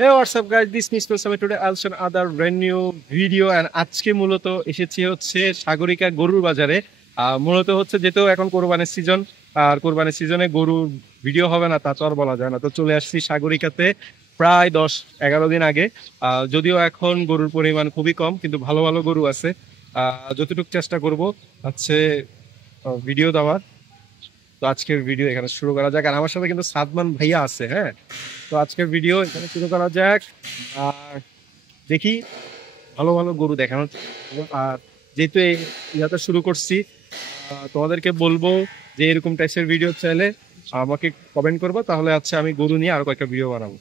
Hey, what's up guys? This is Mr. Today I'll show another brand new video and আজকে মূলত এসেছি হচ্ছে সাগরিকা গরুর বাজারে। মূলত হচ্ছে যেহেতু এখন কোরবানির সিজন, আর কোরবানির সিজনে গরুর ভিডিও হবে না তা তো আর বলা যায় না, তো চলে আসছি সাগরিকাতে প্রায় 10-11 দিন আগে। যদিও এখন গরুর পরিমাণ খুবই কম, কিন্তু ভালো ভালো গরু আছে। যতটুকু চেষ্টা করব হচ্ছে ভিডিও দেওয়ার। তো আজকের ভিডিও এখানে শুরু করা যাক, আর আমার সাথে কিন্তু সাদমান ভাইয়া আছে। হ্যাঁ, তো আজকের ভিডিও এখানে শুরু করা যাক। আর দেখি ভালো ভালো গরু দেখানো। আর যেহেতু এই ইয়াটা শুরু করছি, তোমাদেরকে বলবো যে এরকম টাইপের ভিডিও চাইলে আমাকে কমেন্ট করবো, তাহলে আচ্ছা আমি গরু নিয়ে আরো কয়েকটা ভিডিও বানাবো।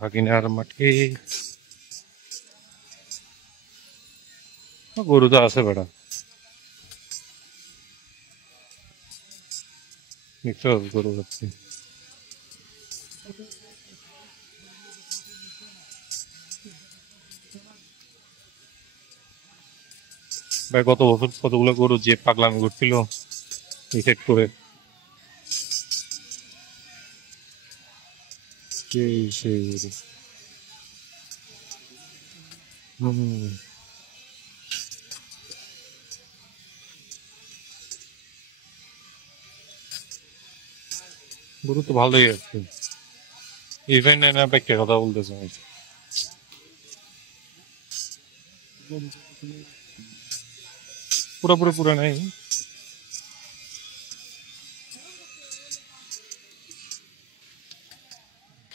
ভাগিনার মাঠে গরু তো আছে বেটা, গরু হচ্ছে ভাই। গত বছর কতগুলো গরু যে পাগলামি করছিল ক্রিকেট করে, সেই গরু। গরু তো ভালোই আছে। ইভেন্ট এনে একটা কথা বলতেছে, পুরোপুরি পুরো নেই,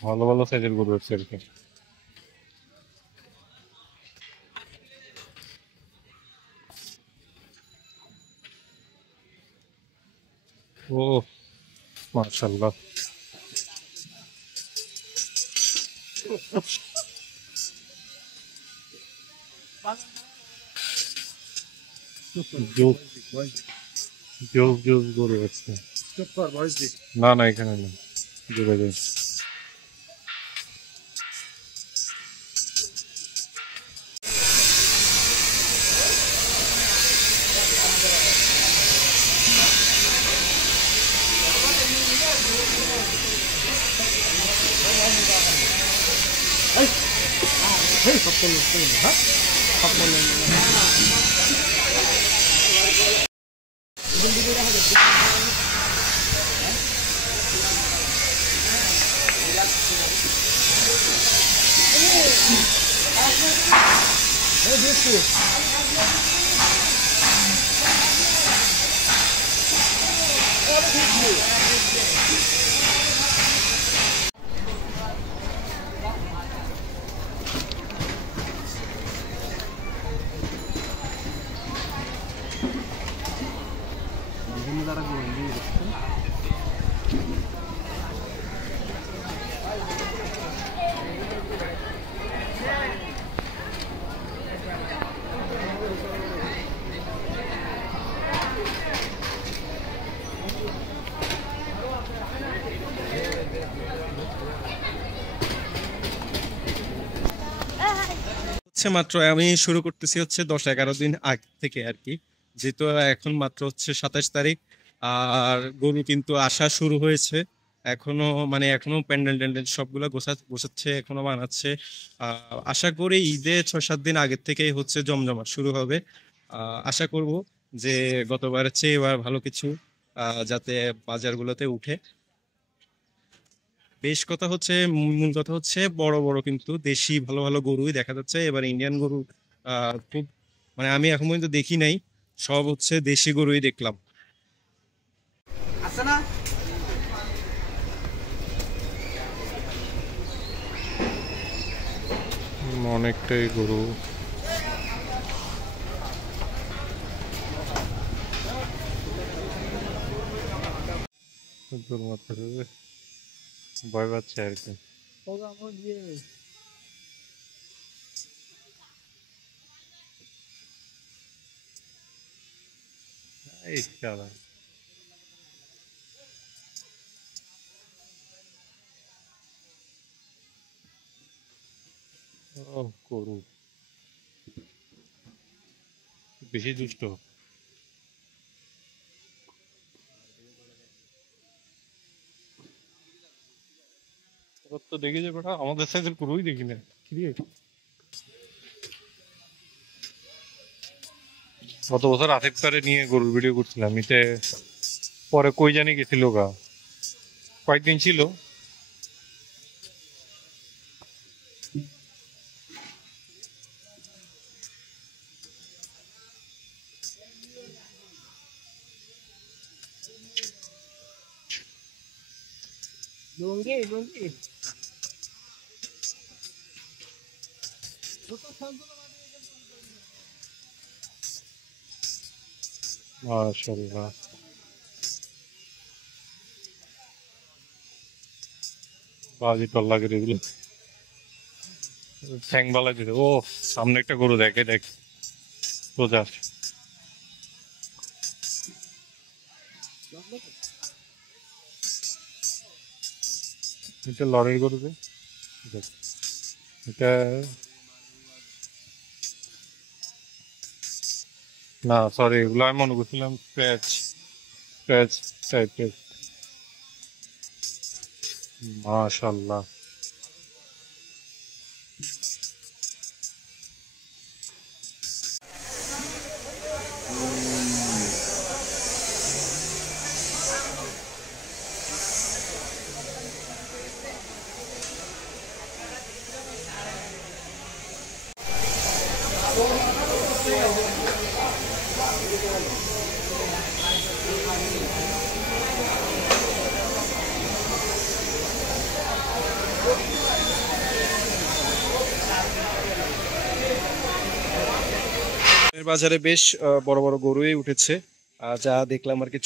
ভালো ভালো সাইজের গরু আছে আর কি। ও মাশাআল্লাহ, জোস জোস জোস গরু আছে। না না, এখানে না, দূরে যাই। মাত্র আমি শুরু করতেছি হচ্ছে 10-11 দিন আগ থেকে আর কি, যেহেতু এখন মাত্র হচ্ছে 27 তারিখ। আর গরু কিন্তু আসা শুরু হয়েছে, এখনো মানে এখনো প্যান্ডেল ট্যান্ডেল সবগুলো গোছাচ্ছে, এখনো বানাচ্ছে। আশা করি ঈদে 6-7 দিন আগের থেকেই হচ্ছে জমজমাট শুরু হবে। আশা করব যে গতবারের চেয়ে এবার ভালো কিছু যাতে বাজারগুলোতে উঠে। বেশ কথা হচ্ছে, মূল কথা হচ্ছে বড় বড় কিন্তু দেশি ভালো ভালো গরুই দেখা যাচ্ছে এবার। ইন্ডিয়ান গরু খুব মানে আমি এখন পর্যন্ত দেখি নাই, সব হচ্ছে দেশি গরুই দেখলাম। আছে না অনেকটাই গরু। ভয় পাচ্ছে আর কি। এই শালা। ও গরু বেশি দুষ্ট। তো দেখি যে বেটা আমাদের সাইজের গরুই দেখি না কি রে। গত বছর আতিফ কারে নিয়ে গরুর ভিডিও করছিলাম, এতে পরে কই জানি গেছিল গা, কয়েকদিন ছিল। লুঙ্গি লুঙ্গি মাশাআল্লাহ, বাজি টল লাগে এগুলো, ঠ্যাং বালা দিতে। ও সামনে একটা গরু দেখে দেখ সোজা, এটা লরির গরু যে দেখ। এটা না সরি, এগুলো আমি মনে করছিলাম স্ক্র্যাচ স্ক্র্যাচ টাইপের। মাশাআল্লাহ, বাজারে বেশ বড় বড় গরুই উঠেছে, যা দেখলাম আর কি।